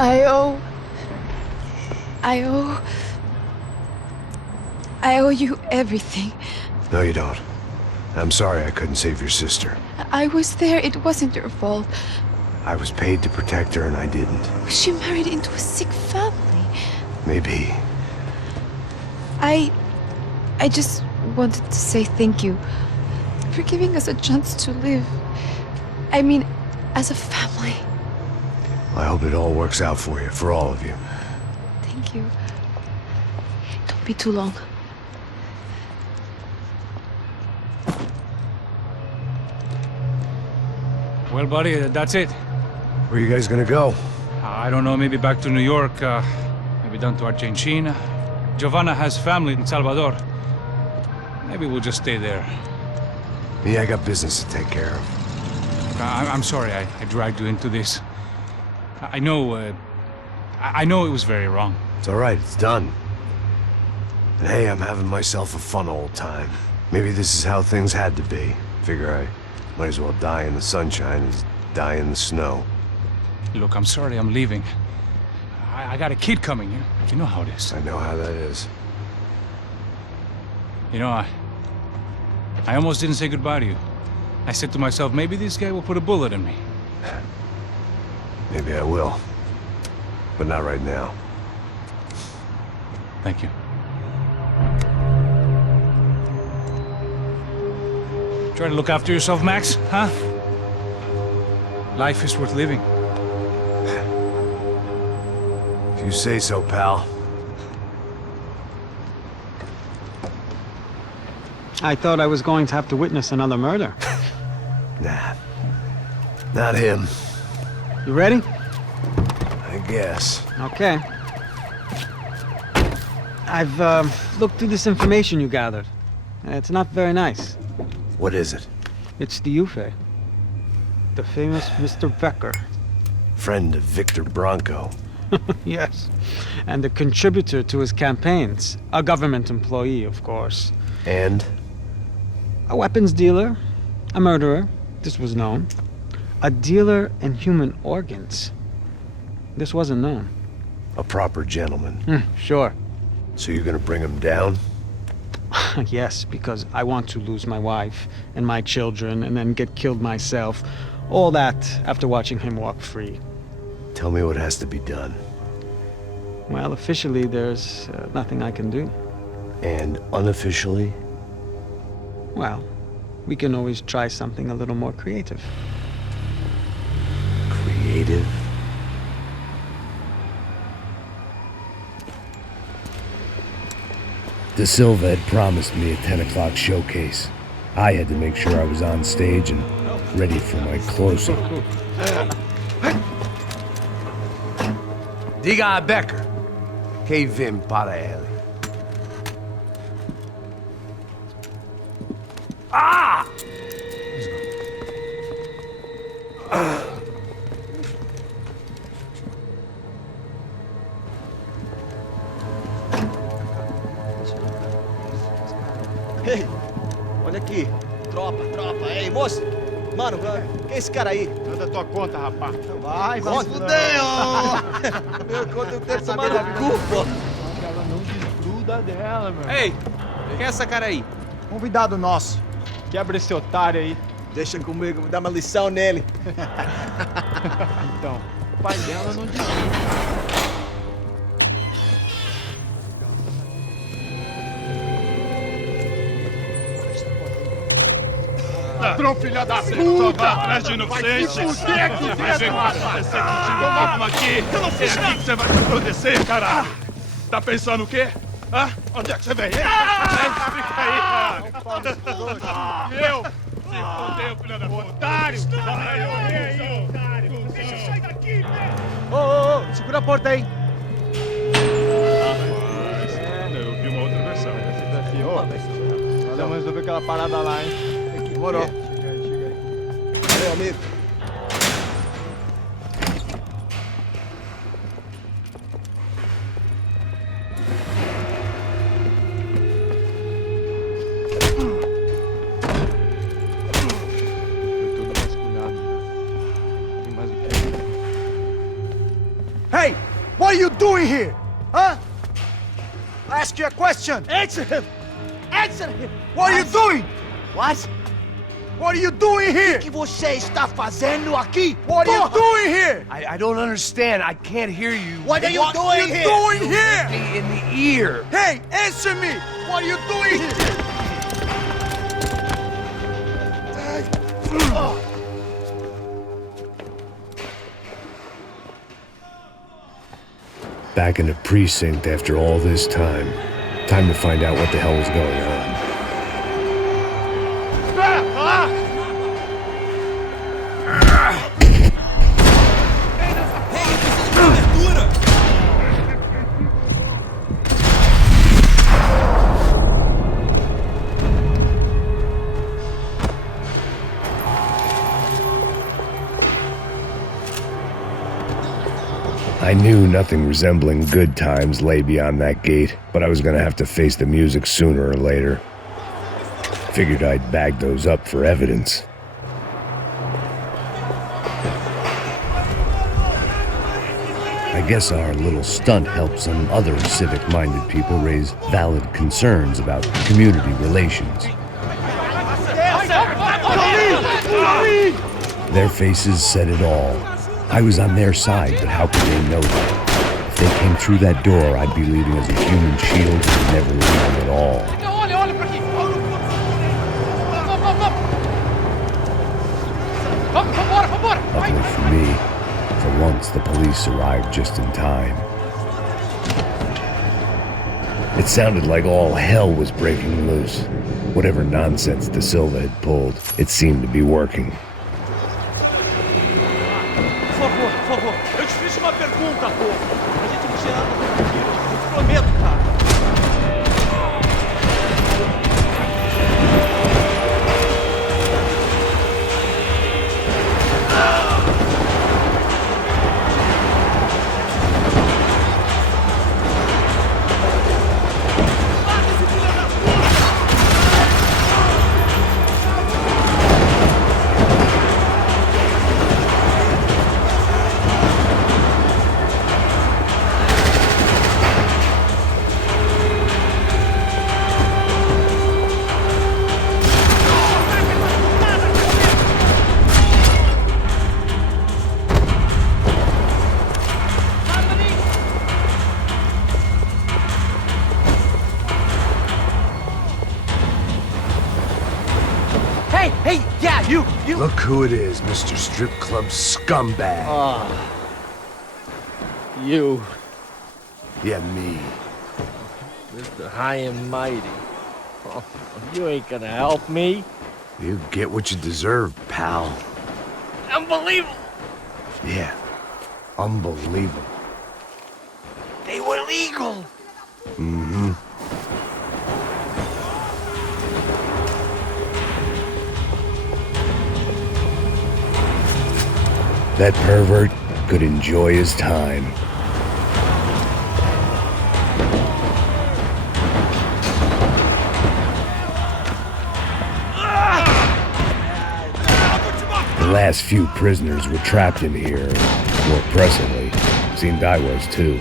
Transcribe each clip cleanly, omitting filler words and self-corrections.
I owe... I owe you everything. No, you don't. I'm sorry I couldn't save your sister. I was there. It wasn't your fault. I was paid to protect her and I didn't. She married into a sick family. Maybe. I just wanted to say thank you for giving us a chance to live. I mean, as a family. I hope it all works out for you, for all of you. Thank you. Don't be too long. Well, buddy, that's it. Where are you guys gonna go? I don't know, maybe back to New York, maybe down to Argentina. Giovanna has family in Salvador. Maybe we'll just stay there. Me, I got business to take care of. I'm sorry I dragged you into this. I know it was very wrong. It's all right, it's done. And hey, I'm having myself a fun old time. Maybe this is how things had to be. Figure I might as well die in the sunshine as die in the snow. Look, I'm sorry I'm leaving. I got a kid coming. You know how it is. I know how that is. You know, I almost didn't say goodbye to you. I said to myself, maybe this guy will put a bullet in me. Maybe I will. But not right now. Thank you. Try to look after yourself, Max, huh? Life is worth living. If you say so, pal. I thought I was going to have to witness another murder. Nah. Not him. You ready? I guess. Okay. I've looked through this information you gathered. And it's not very nice. What is it? It's the Ufe. The famous Mr. Becker. Friend of Victor Bronco. Yes. And a contributor to his campaigns. A government employee, of course. And? A weapons dealer. A murderer. This was known. A dealer in human organs. This wasn't known. A proper gentleman. Sure. So you're gonna bring him down? Yes, because I want to lose my wife and my children and then get killed myself. All that after watching him walk free. Tell me what has to be done. Well, officially, there's nothing I can do. And unofficially? Well, we can always try something a little more creative. Creative? De Silva had promised me a 10 o'clock showcase. I had to make sure I was on stage and ready for my close-up. Diga a Becker. Que vim para ele. Ah! Ei, olha aqui. Tropa. Ei, moço. Mano, quem é esse cara aí? Manda tua conta, rapaz. Vai se fuder, ó! Meu conta eu quero tomar no cu, pô. Ela não desgruda dela, meu. Ei, quem é essa cara aí? Convidado nosso. Quebra esse otário aí. Deixa comigo, vou dar uma lição nele. Então, o pai dela não desgruda. Ladrão, filha da puta! Vai atrás de inocente! Vai ver o que vai acontecer contigo mesmo aqui! É aqui que você vai se acontecer, caralho! Tá pensando o quê? Hã? Onde é que você vem? Fica aí, cara! Eu? Se fodeu, filha da puta! Otário! Otário! Deixa eu sair daqui, velho! Ô, segura a porta aí! Eu vi uma outra versão. Vamos resolver aquela parada lá, hein? Demorou. Chega aí. Valeu, amigo. Foi todo vasculhado. Tem mais o quê? Hey! What are you doing here? Huh? I ask you a question. Answer him! Answer him! What are you doing? What? What are you doing here? O que você está fazendo aqui? What are you Porra! doing here? I don't understand. I can't hear you. What are you What are doing you here? doing here? Me in the ear. Hey, answer me! What are you doing here? Back in the precinct after all this time. Time to find out what the hell was going on. I knew nothing resembling good times lay beyond that gate, but I was gonna have to face the music sooner or later. Figured I'd bag those up for evidence. I guess our little stunt helped some other civic-minded people raise valid concerns about community relations. Their faces said it all. I was on their side, but how could they know that? If they came through that door, I'd be leaving as a human shield and never leaving at all. Luckily for me, for once the police arrived just in time. It sounded like all hell was breaking loose. Whatever nonsense De Silva had pulled, it seemed to be working. Por favor, eu te fiz uma pergunta, pô. A gente não tinha nada a ver. Eu te prometo, cara. Hey, yeah, you. Look who it is, Mr. Strip Club Scumbag. You, Yeah, me. Mr. High and Mighty. Oh, you ain't gonna help me. You get what you deserve, pal. Unbelievable. Yeah, unbelievable. They were legal. Mm-hmm. That pervert could enjoy his time. The last few prisoners were trapped in here. More pressingly, seemed I was too.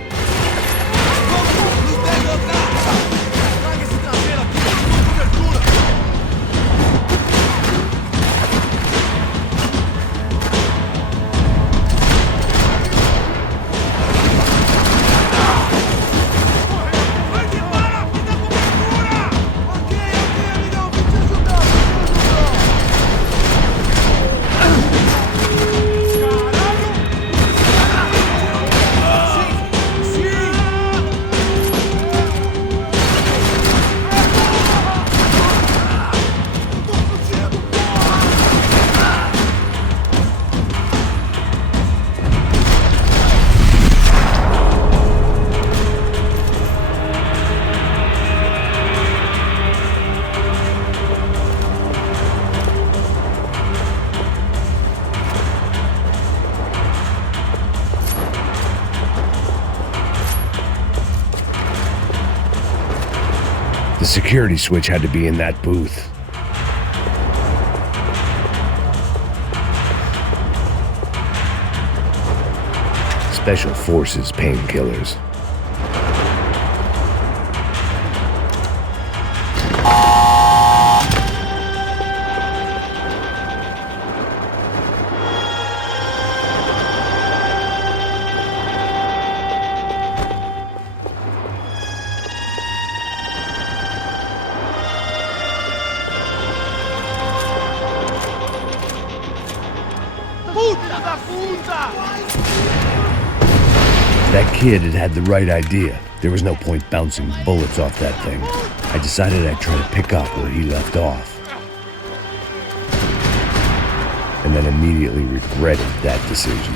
The security switch had to be in that booth. Special Forces painkillers. That kid had the right idea. There was no point bouncing bullets off that thing. I decided I'd try to pick up where he left off. And then immediately regretted that decision.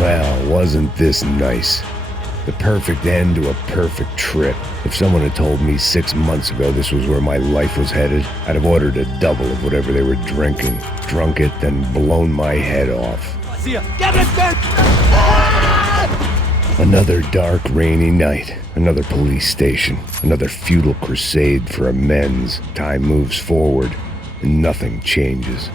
Well, wasn't this nice? The perfect end to a perfect trip. If someone had told me 6 months ago this was where my life was headed, I'd have ordered a double of whatever they were drinking, drunk it, then blown my head off. Another dark, rainy night. Another police station. Another futile crusade for amends. Time moves forward, and nothing changes.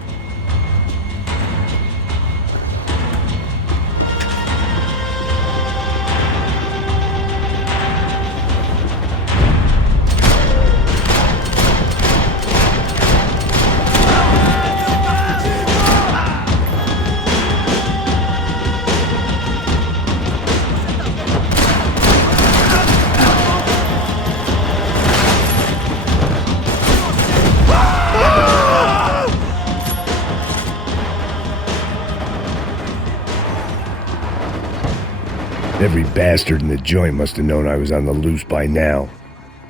Every bastard in the joint must have known I was on the loose by now.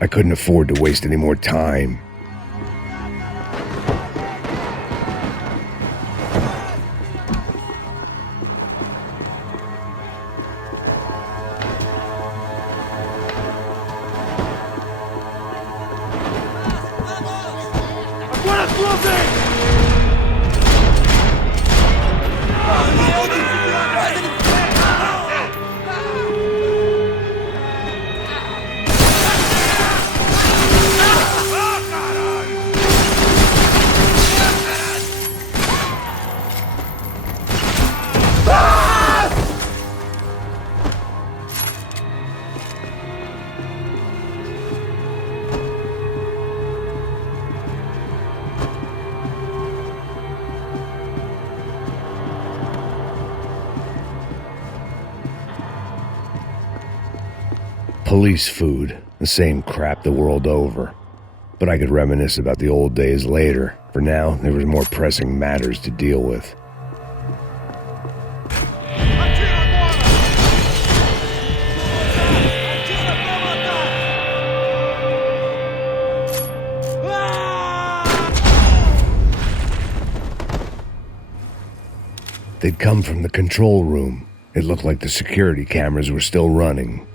I couldn't afford to waste any more time. Police food, the same crap the world over. But I could reminisce about the old days later. For now, there was more pressing matters to deal with. They'd come from the control room. It looked like the security cameras were still running.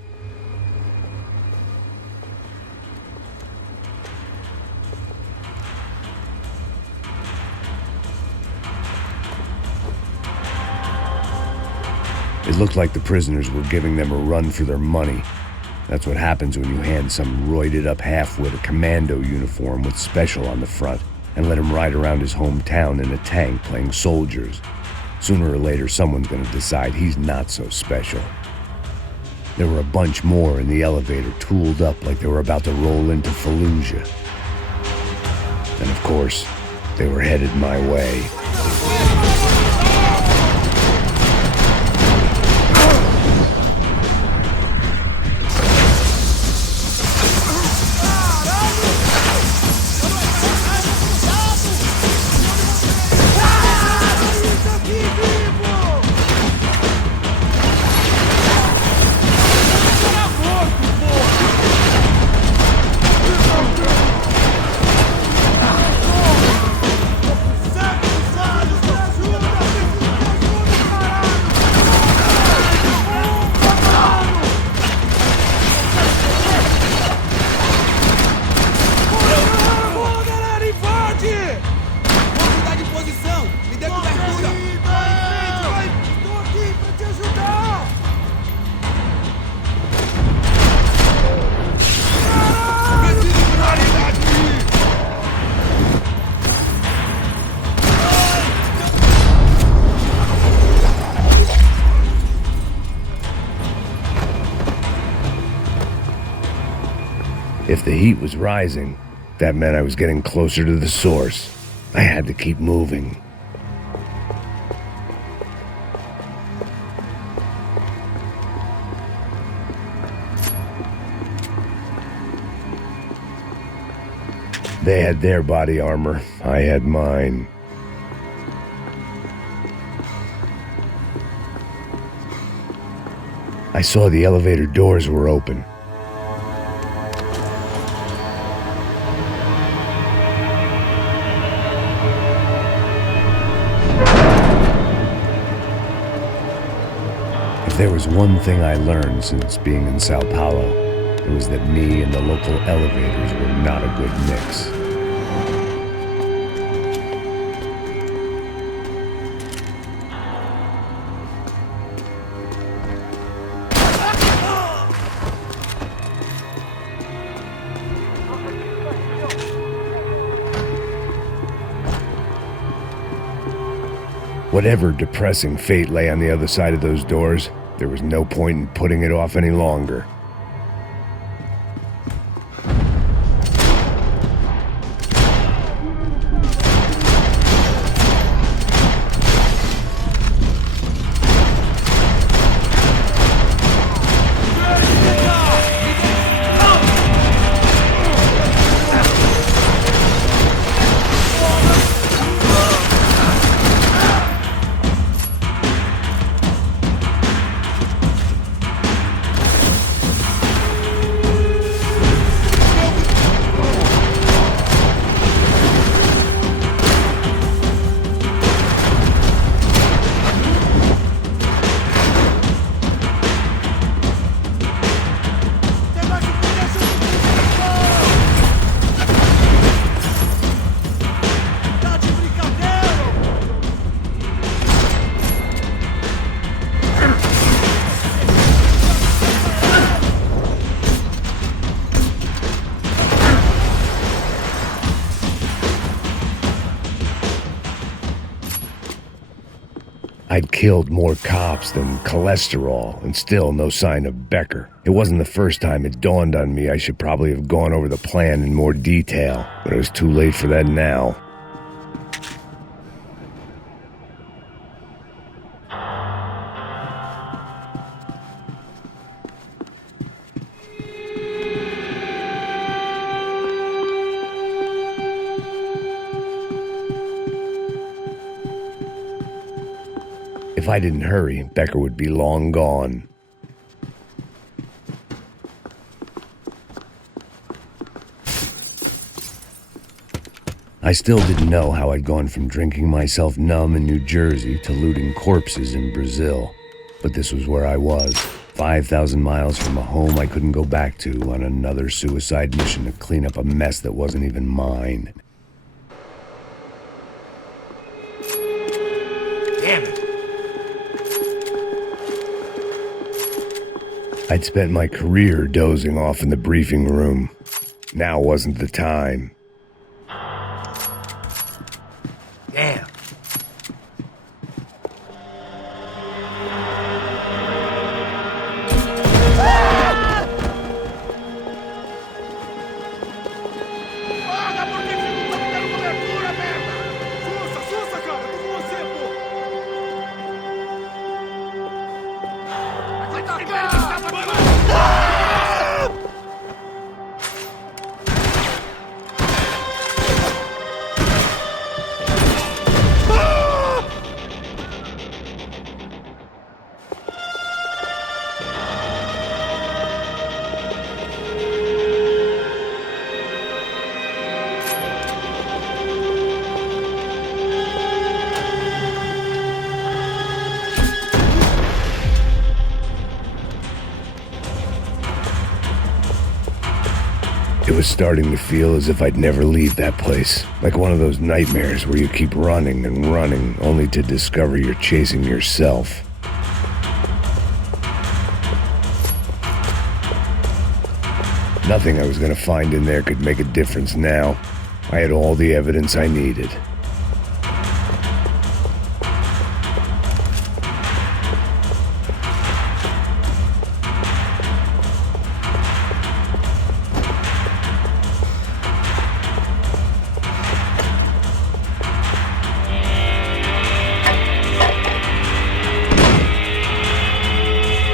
It looked like the prisoners were giving them a run for their money. That's what happens when you hand some roided-up half-wit a commando uniform with special on the front and let him ride around his hometown in a tank playing soldiers. Sooner or later, someone's gonna decide he's not so special. There were a bunch more in the elevator, tooled up like they were about to roll into Fallujah. And of course, they were headed my way. If the heat was rising, that meant I was getting closer to the source. I had to keep moving. They had their body armor, I had mine. I saw the elevator doors were open. If there was one thing I learned since being in Sao Paulo, it was that me and the local elevators were not a good mix. Whatever depressing fate lay on the other side of those doors, there was no point in putting it off any longer. I'd killed more cops than cholesterol, and still no sign of Becker. It wasn't the first time it dawned on me I should probably have gone over the plan in more detail, but it was too late for that now. If I didn't hurry, Becker would be long gone. I still didn't know how I'd gone from drinking myself numb in New Jersey to looting corpses in Brazil. But this was where I was, 5,000 miles from a home I couldn't go back to, on another suicide mission to clean up a mess that wasn't even mine. Damn it. I'd spent my career dozing off in the briefing room. Now wasn't the time. Damn. Para, por que você não tá me dando cobertura, merda? Sussa, cara, eu tô com você, pô! Vai tacar! It was starting to feel as if I'd never leave that place. Like one of those nightmares where you keep running and running, only to discover you're chasing yourself. Nothing I was going to find in there could make a difference now. I had all the evidence I needed.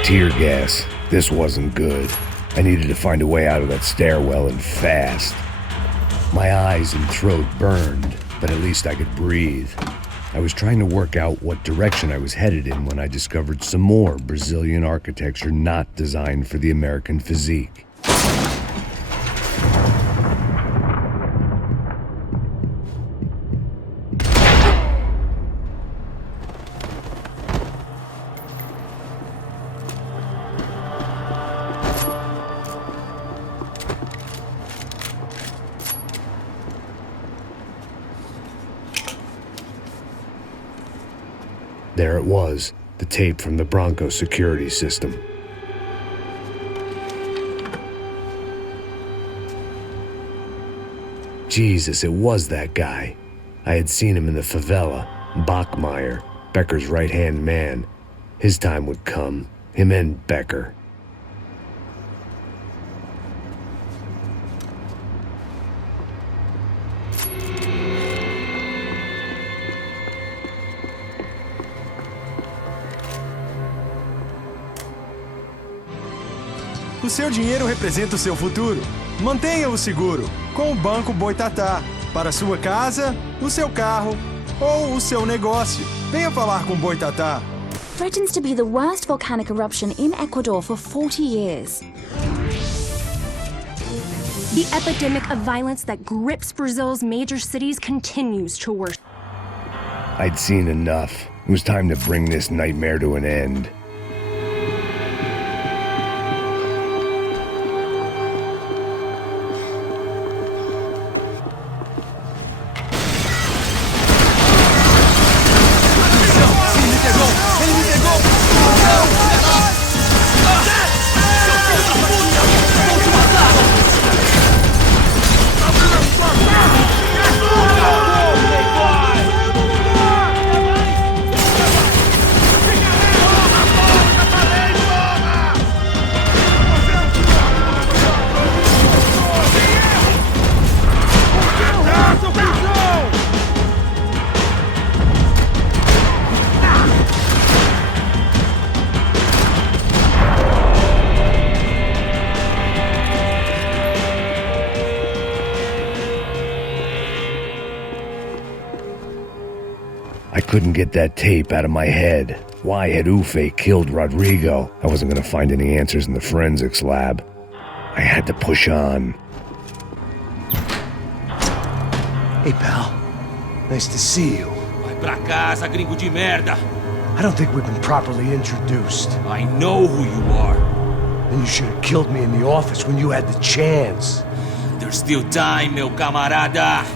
Tear gas. This wasn't good. I needed to find a way out of that stairwell and fast. My eyes and throat burned, but at least I could breathe. I was trying to work out what direction I was headed in when I discovered some more Brazilian architecture not designed for the American physique. There it was, the tape from the Bronco security system. Jesus, it was that guy. I had seen him in the favela, Bachmeyer, Becker's right-hand man. His time would come, him and Becker. O seu dinheiro representa o seu futuro. Mantenha-o seguro com o Banco Boitatá. Para sua casa, o seu carro ou o seu negócio. Venha falar com Boitatá. Threatens to be the worst volcanic eruption in Ecuador for 40 years. The epidemic of violence that grips Brazil's major cities continues to worsen. I'd seen enough. It was time to bring this nightmare to an end. I couldn't get that tape out of my head. Why had Ufe killed Rodrigo? I wasn't going to find any answers in the forensics lab. I had to push on. Hey, pal. Nice to see you. Vai pra casa, gringo de merda. I don't think we've been properly introduced. I know who you are. Then you should have killed me in the office when you had the chance. There's still time, meu camarada.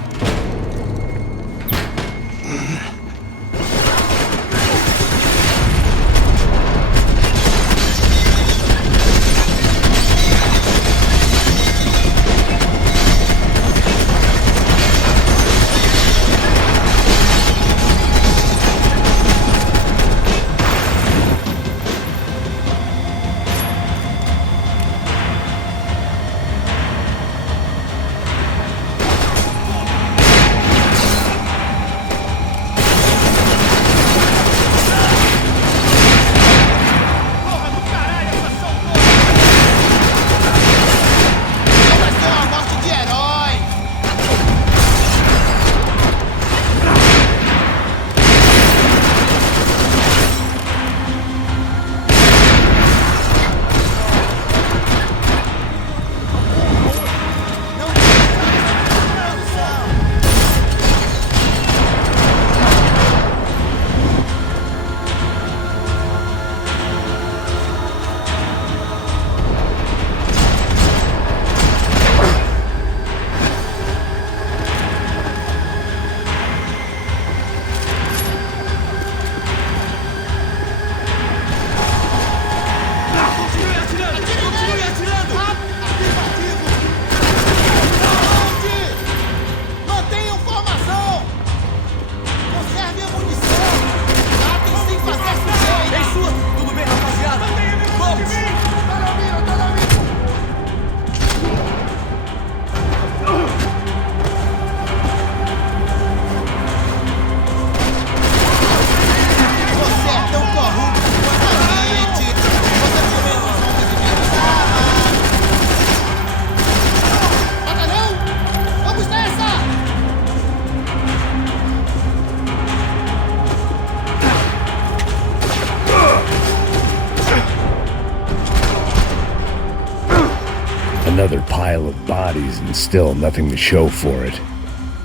Another pile of bodies and still nothing to show for it.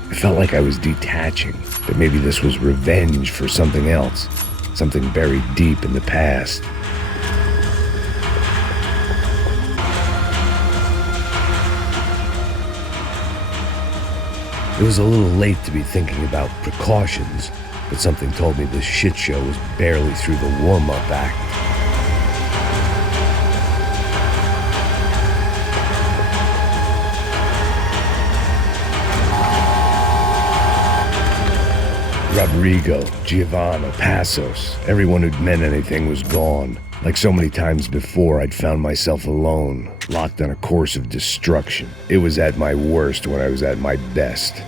I felt like I was detaching, that maybe this was revenge for something else, something buried deep in the past. It was a little late to be thinking about precautions, but something told me this shit show was barely through the warm-up act. Rodrigo, Giovanna, Passos, everyone who'd meant anything was gone. Like so many times before, I'd found myself alone, locked on a course of destruction. It was at my worst when I was at my best.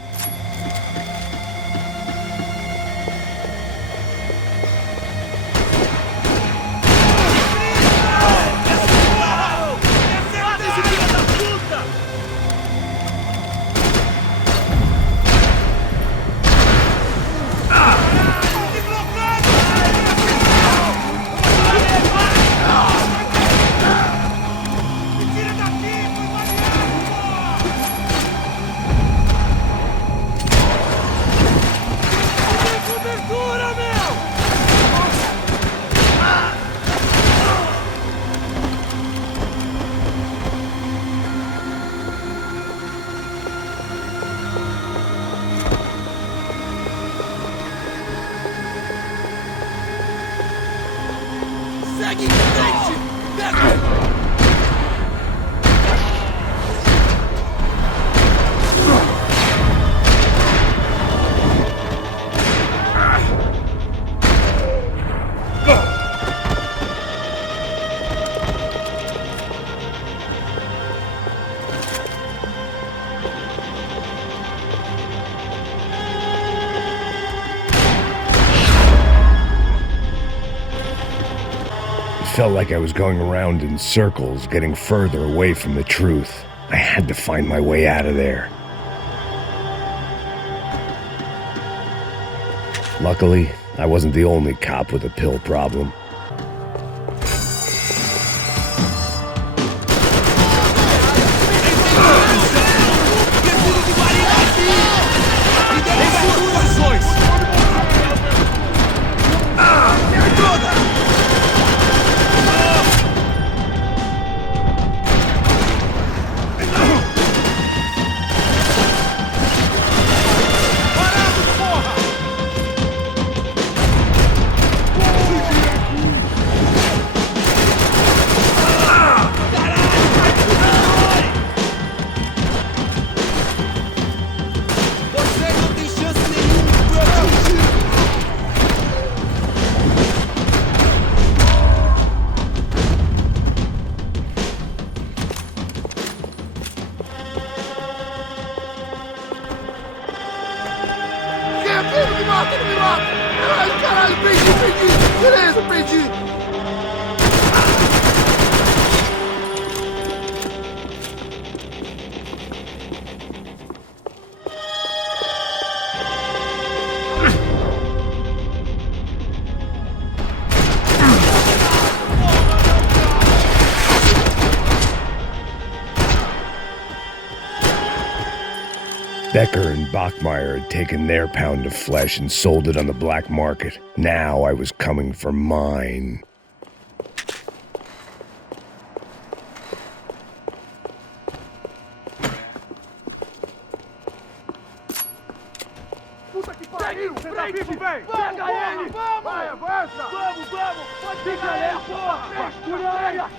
Felt like I was going around in circles, getting further away from the truth. I had to find my way out of there. Luckily, I wasn't the only cop with a pill problem. mata, não me mata! Ai, caralho, perdi! Beleza, perdi! Becker and Bachmeyer had taken their pound of flesh and sold it on the black market. Now I was coming for mine. Puta que pariu! Você tá vivo, velho? Pega ele! Vamos! Vai, avança! Vamos! Pode pegar ele, porra! Vasculha!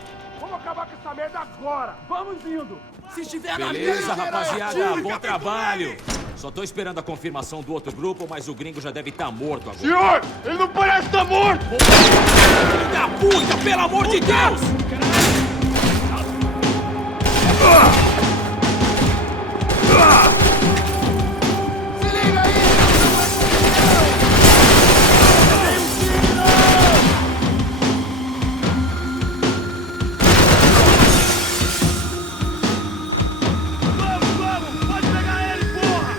Vamos acabar com essa merda agora! Vamos indo! Se estiver na Beleza, rapaziada, bom trabalho! Só tô esperando a confirmação do outro grupo, mas o gringo já deve estar morto agora. Senhor! Ele não parece estar morto! Filho da puta, pelo amor de Deus! Se liga aí! Vamos! Pode pegar ele, porra!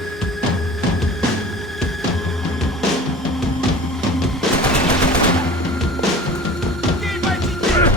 Quem vai te tirar?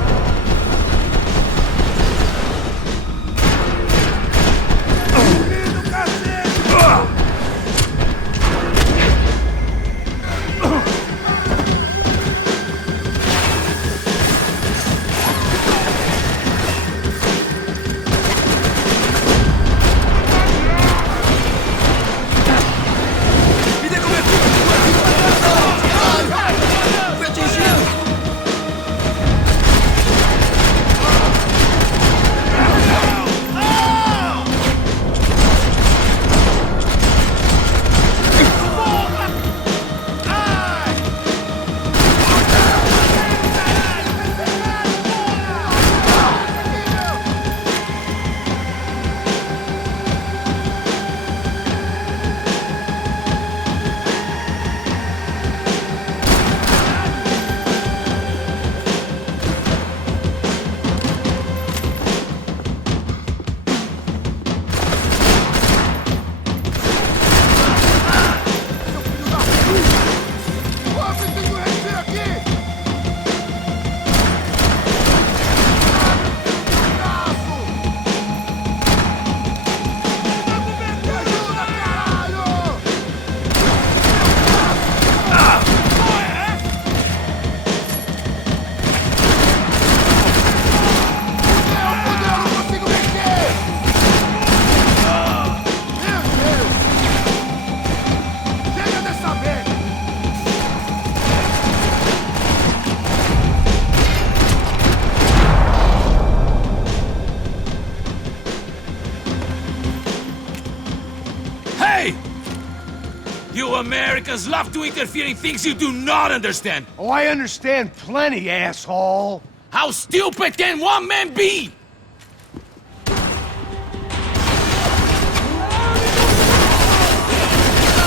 You Americans love to interfere in things you do not understand! Oh, I understand plenty, asshole! How stupid can one man be?!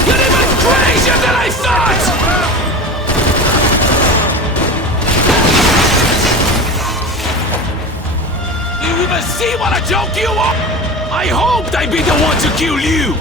You're even crazier than I thought! Do you even see what a joke you are? I hoped I'd be the one to kill you!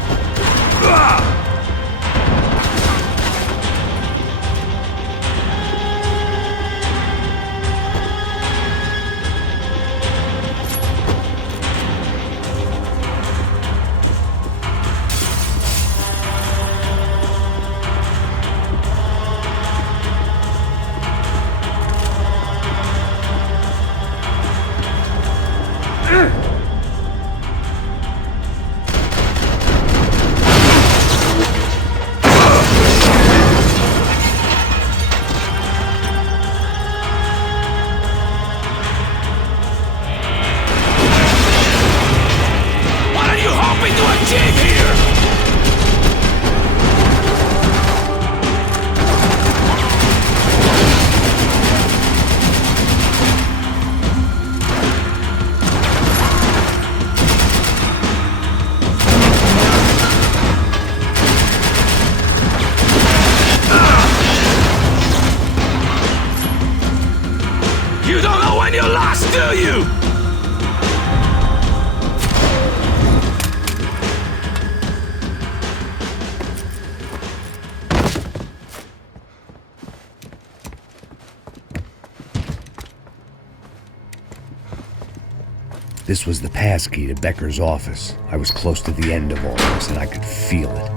This was the passkey to Becker's office. I was close to the end of all this, and I could feel it.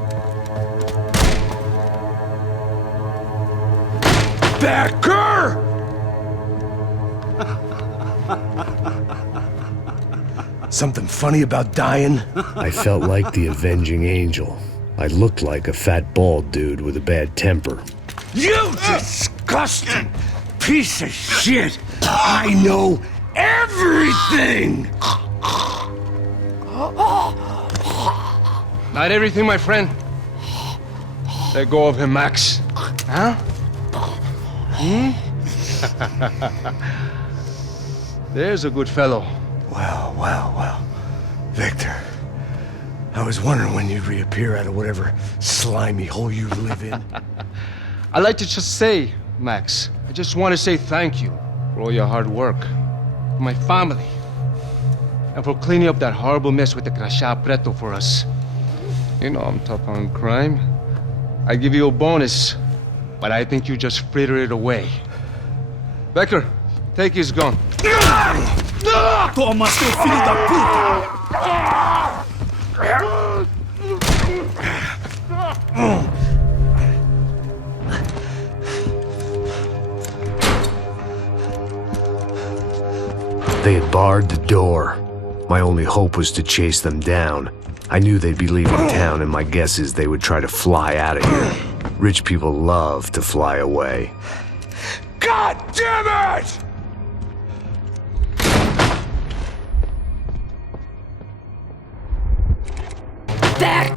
Becker! Something funny about dying? I felt like the avenging angel. I looked like a fat bald dude with a bad temper. You disgusting piece of shit! I know everything! Not everything, my friend. Let go of him, Max. Huh? There's a good fellow. Well. Victor, I was wondering when you'd reappear out of whatever slimy hole you live in. I'd like to just say, Max, I just want to say thank you for all your hard work, for my family, and for cleaning up that horrible mess with the Crachá Preto for us. You know I'm tough on crime. I give you a bonus, but I think you just fritter it away. Becker, take his gun. Toma, seu filho da puta! They had barred the door. My only hope was to chase them down. I knew they'd be leaving town, and my guess is they would try to fly out of here. Rich people love to fly away. God damn it! That...